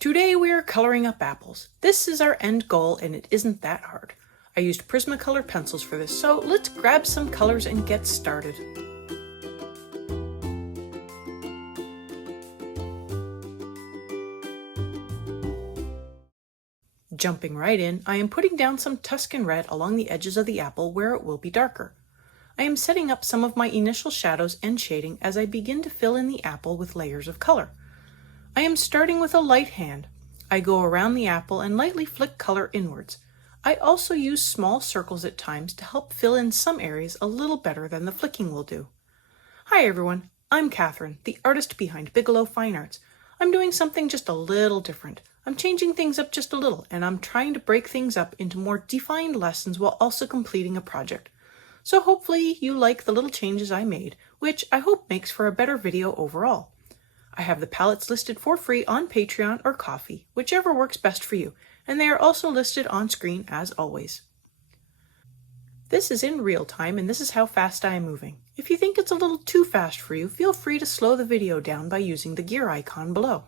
Today we are coloring up apples. This is our end goal and it isn't that hard. I used Prismacolor pencils for this, so let's grab some colors and get started. Jumping right in, I am putting down some Tuscan red along the edges of the apple where it will be darker. I am setting up some of my initial shadows and shading as I begin to fill in the apple with layers of color. I am starting with a light hand. I go around the apple and lightly flick color inwards. I also use small circles at times to help fill in some areas a little better than the flicking will do. Hi everyone, I'm Catherine, the artist behind Bigelow Fine Arts. I'm doing something just a little different. I'm changing things up just a little, and I'm trying to break things up into more defined lessons while also completing a project. So hopefully you like the little changes I made, which I hope makes for a better video overall. I have the palettes listed for free on Patreon or Ko-fi, whichever works best for you, and they are also listed on screen as always. This is in real time and this is how fast I am moving. If you think it's a little too fast for you, feel free to slow the video down by using the gear icon below.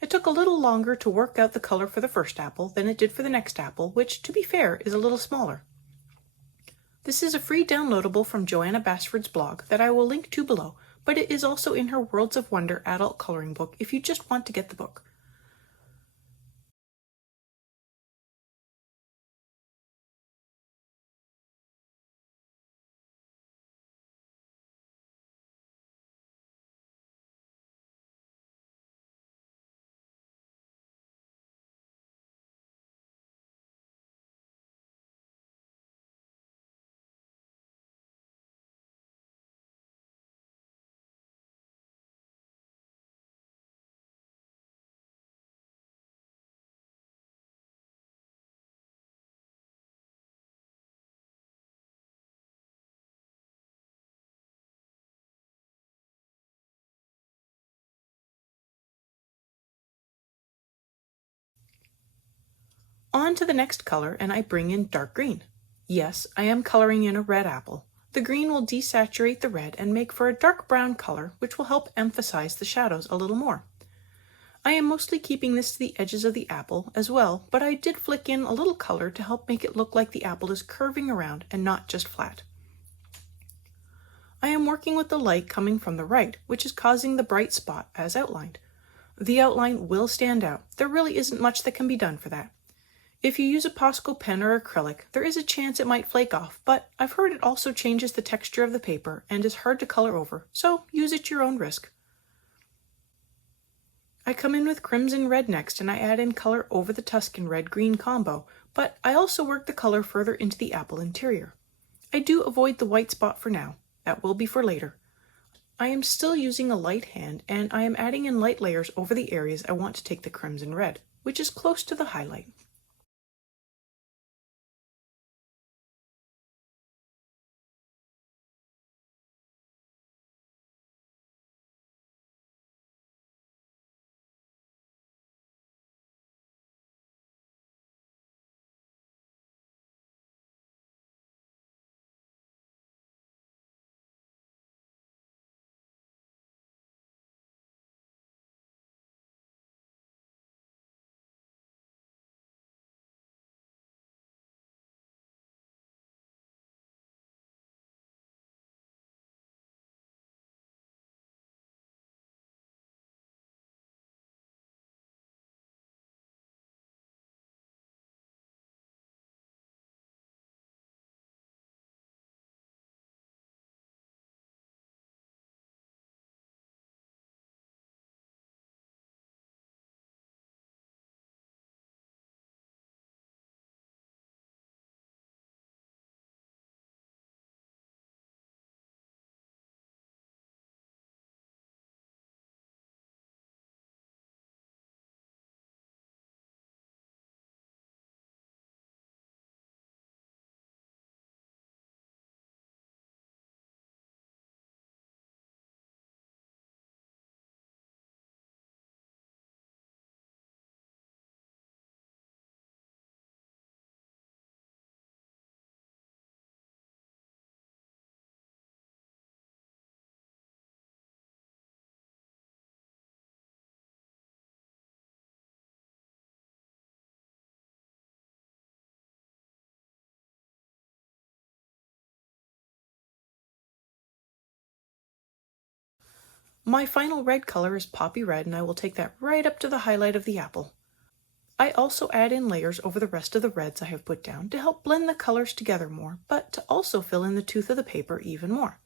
It took a little longer to work out the color for the first apple than it did for the next apple, which, to be fair, is a little smaller. This is a free downloadable from Joanna Basford's blog that I will link to below, but it is also in her Worlds of Wonder adult coloring book if you just want to get the book. On to the next color, and I bring in dark green. Yes, I am coloring in a red apple. The green will desaturate the red and make for a dark brown color, which will help emphasize the shadows a little more. I am mostly keeping this to the edges of the apple as well, but I did flick in a little color to help make it look like the apple is curving around and not just flat. I am working with the light coming from the right, which is causing the bright spot as outlined. The outline will stand out. There really isn't much that can be done for that. If you use a Posco pen or acrylic, there is a chance it might flake off, but I've heard it also changes the texture of the paper and is hard to color over, so use at your own risk. I come in with crimson red next and I add in color over the Tuscan red-green combo, but I also work the color further into the apple interior. I do avoid the white spot for now. That will be for later. I am still using a light hand and I am adding in light layers over the areas I want to take the crimson red, which is close to the highlight. My final red color is poppy red, and I will take that right up to the highlight of the apple. I also add in layers over the rest of the reds I have put down to help blend the colors together more, but to also fill in the tooth of the paper even more.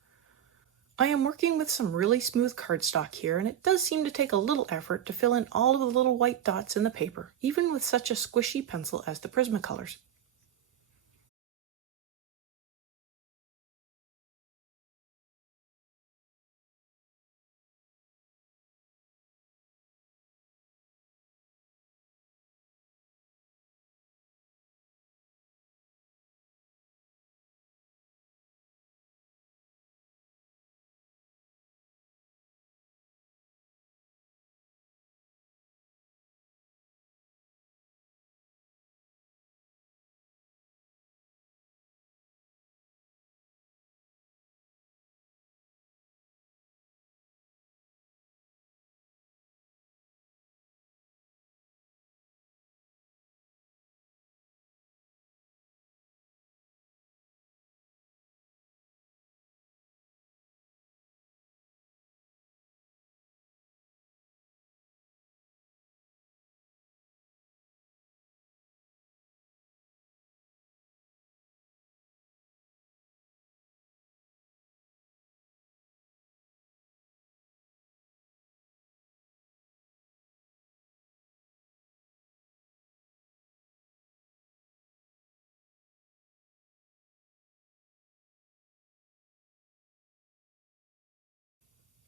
I am working with some really smooth cardstock here, and it does seem to take a little effort to fill in all of the little white dots in the paper, even with such a squishy pencil as the Prismacolors.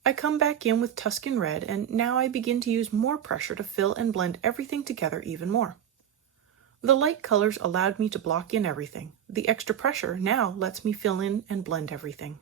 I come back in with Tuscan Red, and now I begin to use more pressure to fill and blend everything together even more. The light colors allowed me to block in everything. The extra pressure now lets me fill in and blend everything.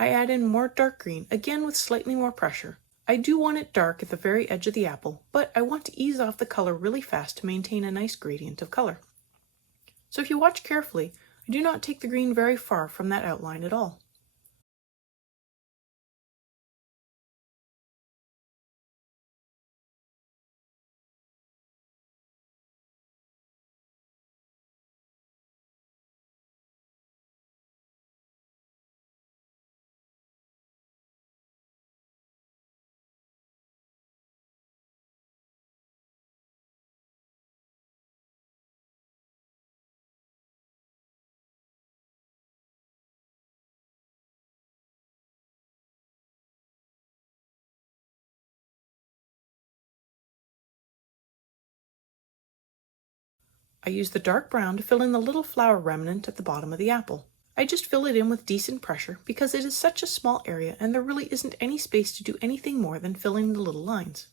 I add in more dark green, again with slightly more pressure. I do want it dark at the very edge of the apple, but I want to ease off the color really fast to maintain a nice gradient of color. So if you watch carefully, I do not take the green very far from that outline at all. I use the dark brown to fill in the little flower remnant at the bottom of the apple. I just fill it in with decent pressure because it is such a small area and there really isn't any space to do anything more than fill in the little lines.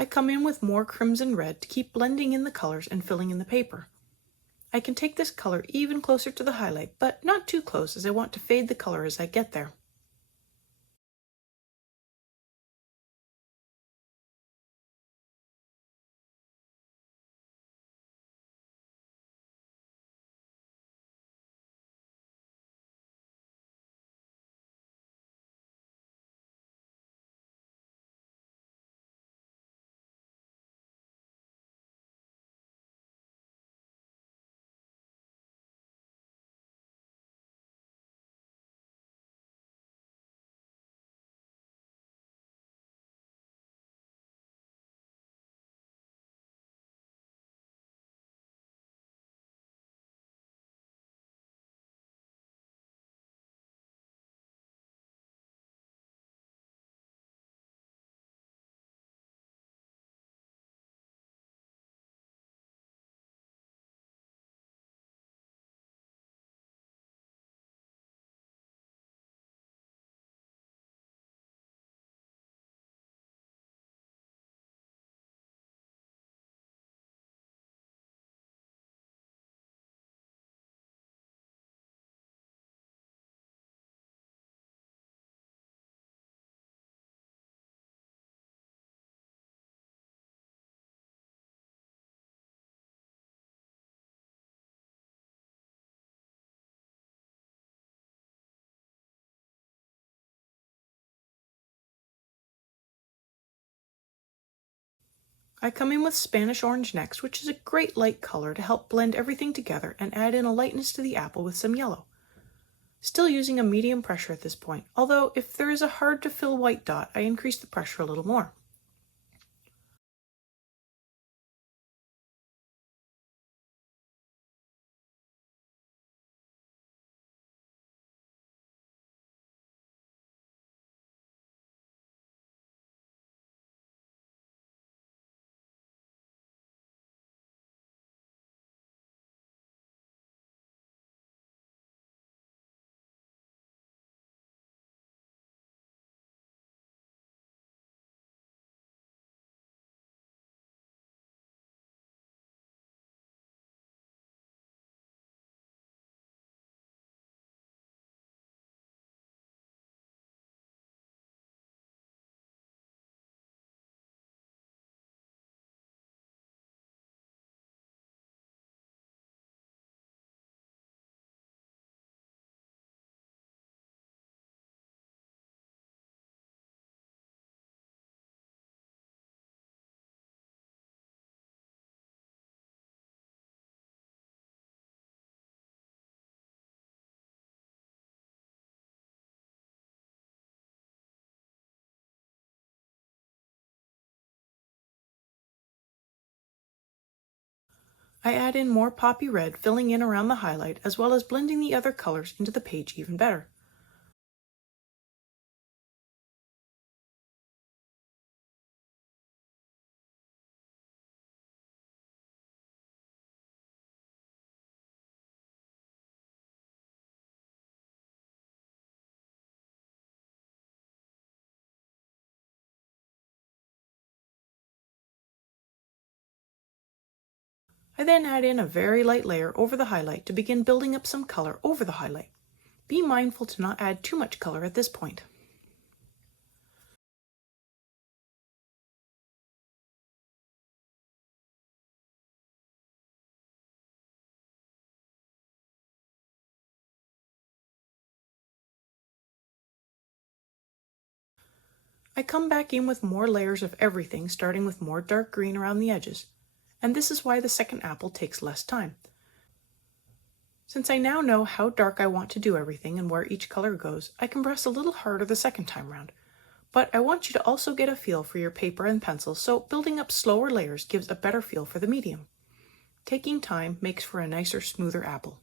I come in with more crimson red to keep blending in the colors and filling in the paper. I can take this color even closer to the highlight, but not too close as I want to fade the color as I get there. I come in with Spanish orange next, which is a great light color to help blend everything together and add in a lightness to the apple with some yellow. Still using a medium pressure at this point, although if there is a hard to fill white dot, I increase the pressure a little more. I add in more poppy red, filling in around the highlight, as well as blending the other colors into the page even better. I then add in a very light layer over the highlight to begin building up some color over the highlight. Be mindful to not add too much color at this point. I come back in with more layers of everything, starting with more dark green around the edges, and this is why the second apple takes less time. Since I now know how dark I want to do everything and where each color goes, I can press a little harder the second time round. But I want you to also get a feel for your paper and pencil, so building up slower layers gives a better feel for the medium. Taking time makes for a nicer, smoother apple.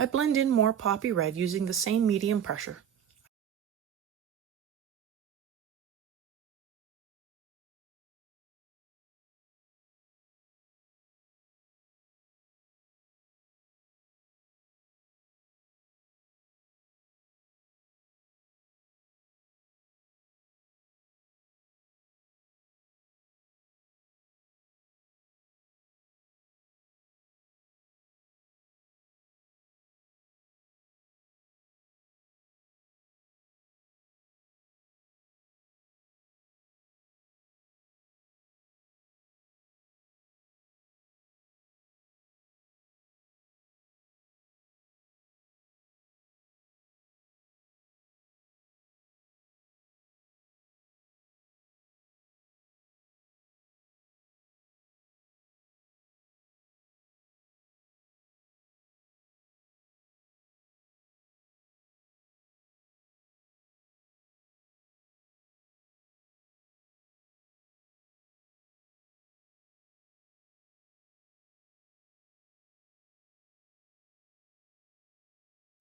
I blend in more poppy red using the same medium pressure.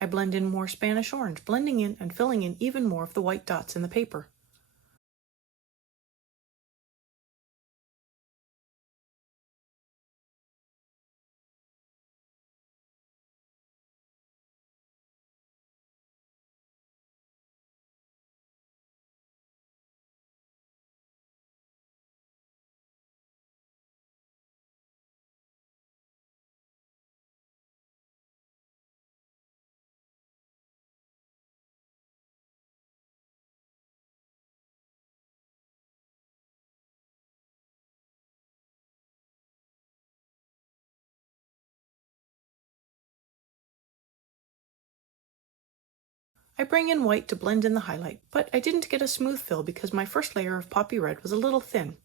I blend in more Spanish orange, blending in and filling in even more of the white dots in the paper. I bring in white to blend in the highlight, but I didn't get a smooth fill because my first layer of poppy red was a little thin.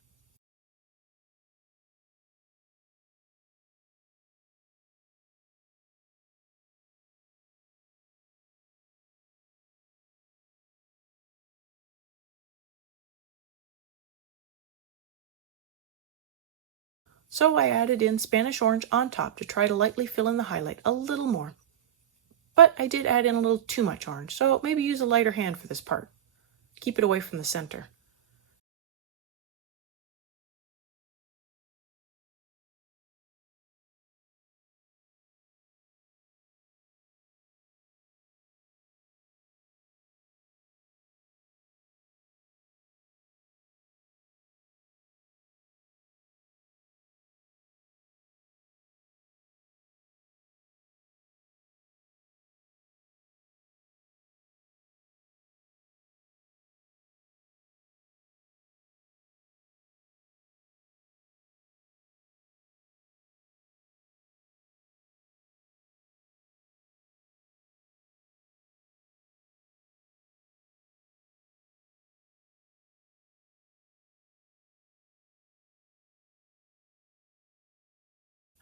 So I added in Spanish orange on top to try to lightly fill in the highlight a little more. But I did add in a little too much orange, so maybe use a lighter hand for this part. Keep it away from the center.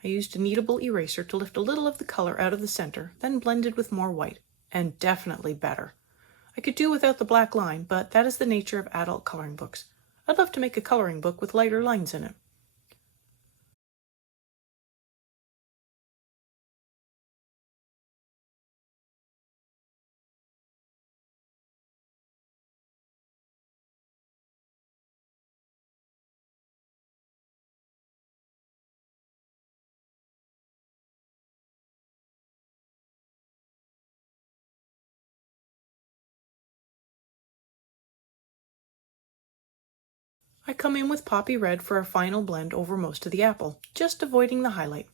I used a kneadable eraser to lift a little of the color out of the center, then blended with more white, and definitely better. I could do without the black line, but that is the nature of adult coloring books. I'd love to make a coloring book with lighter lines in it. I come in with poppy red for a final blend over most of the apple, just avoiding the highlight.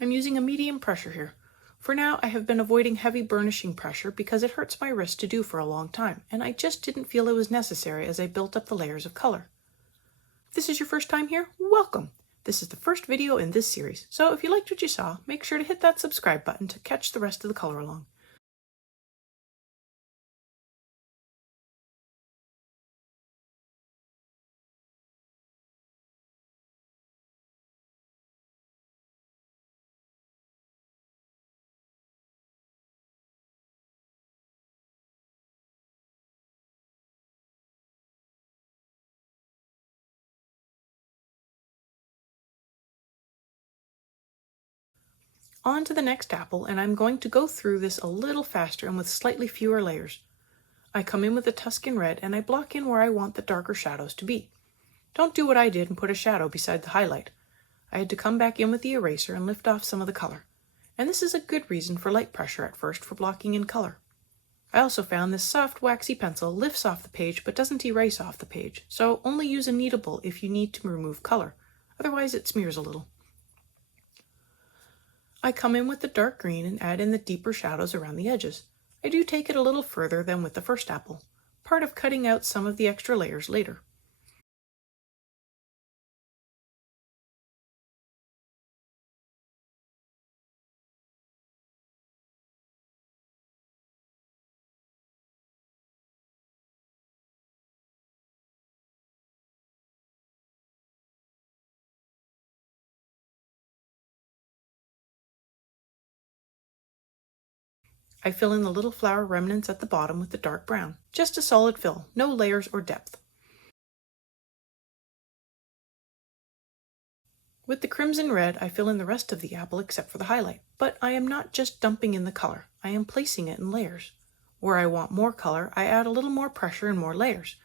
I'm using a medium pressure here. For now, I have been avoiding heavy burnishing pressure because it hurts my wrist to do for a long time, and I just didn't feel it was necessary as I built up the layers of color. If this is your first time here, welcome! This is the first video in this series, so if you liked what you saw, make sure to hit that subscribe button to catch the rest of the color along. On to the next apple, and I'm going to go through this a little faster and with slightly fewer layers. I come in with the Tuscan red and I block in where I want the darker shadows to be. Don't do what I did and put a shadow beside the highlight. I had to come back in with the eraser and lift off some of the color. And this is a good reason for light pressure at first for blocking in color. I also found this soft waxy pencil lifts off the page but doesn't erase off the page, so only use a kneadable if you need to remove color. Otherwise it smears a little. I come in with the dark green and add in the deeper shadows around the edges. I do take it a little further than with the first apple, part of cutting out some of the extra layers later. I fill in the little flower remnants at the bottom with the dark brown. Just a solid fill, no layers or depth. With the crimson red, I fill in the rest of the apple except for the highlight. But I am not just dumping in the color, I am placing it in layers. Where I want more color, I add a little more pressure and more layers.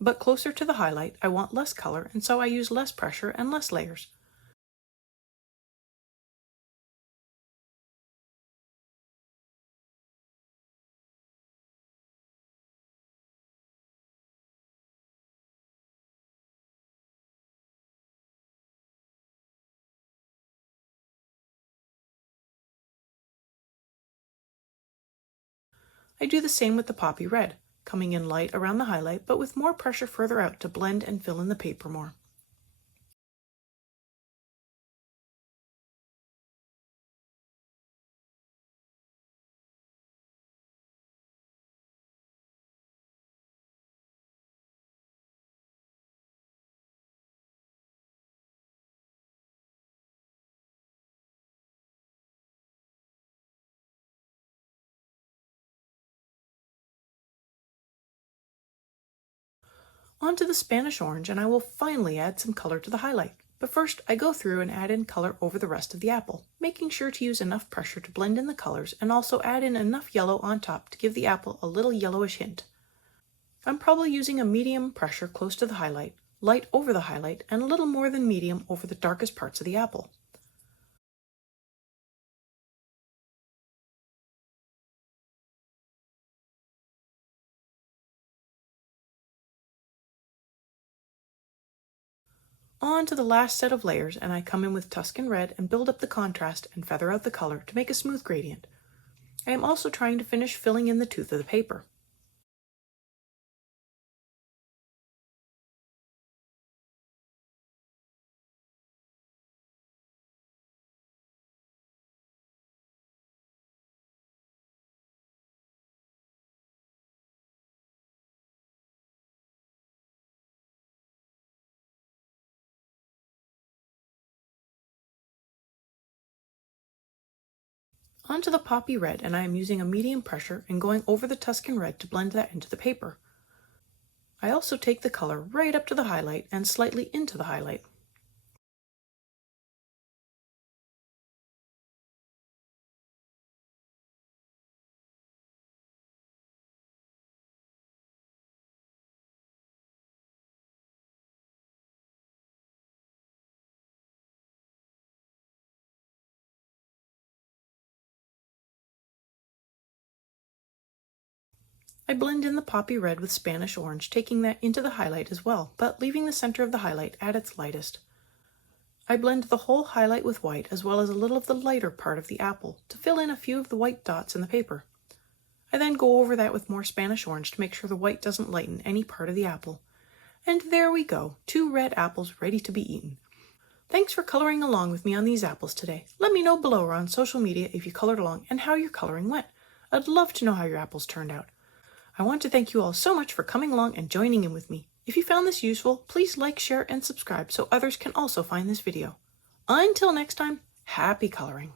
But closer to the highlight, I want less color, and so I use less pressure and less layers. I do the same with the poppy red, coming in light around the highlight but with more pressure further out to blend and fill in the paper more. Onto the Spanish orange, and I will finally add some color to the highlight. But first, I go through and add in color over the rest of the apple, making sure to use enough pressure to blend in the colors and also add in enough yellow on top to give the apple a little yellowish hint. I'm probably using a medium pressure close to the highlight, light over the highlight, and a little more than medium over the darkest parts of the apple. On to the last set of layers, and I come in with Tuscan Red and build up the contrast and feather out the color to make a smooth gradient. I am also trying to finish filling in the tooth of the paper. Onto the poppy red, and I am using a medium pressure and going over the Tuscan Red to blend that into the paper. I also take the color right up to the highlight and slightly into the highlight. I blend in the poppy red with Spanish orange, taking that into the highlight as well, but leaving the center of the highlight at its lightest. I blend the whole highlight with white as well as a little of the lighter part of the apple to fill in a few of the white dots in the paper. I then go over that with more Spanish orange to make sure the white doesn't lighten any part of the apple. And there we go, 2 red apples ready to be eaten. Thanks for coloring along with me on these apples today. Let me know below or on social media if you colored along and how your coloring went. I'd love to know how your apples turned out. I want to thank you all so much for coming along and joining in with me. If you found this useful, please like, share, and subscribe so others can also find this video. Until next time, happy coloring!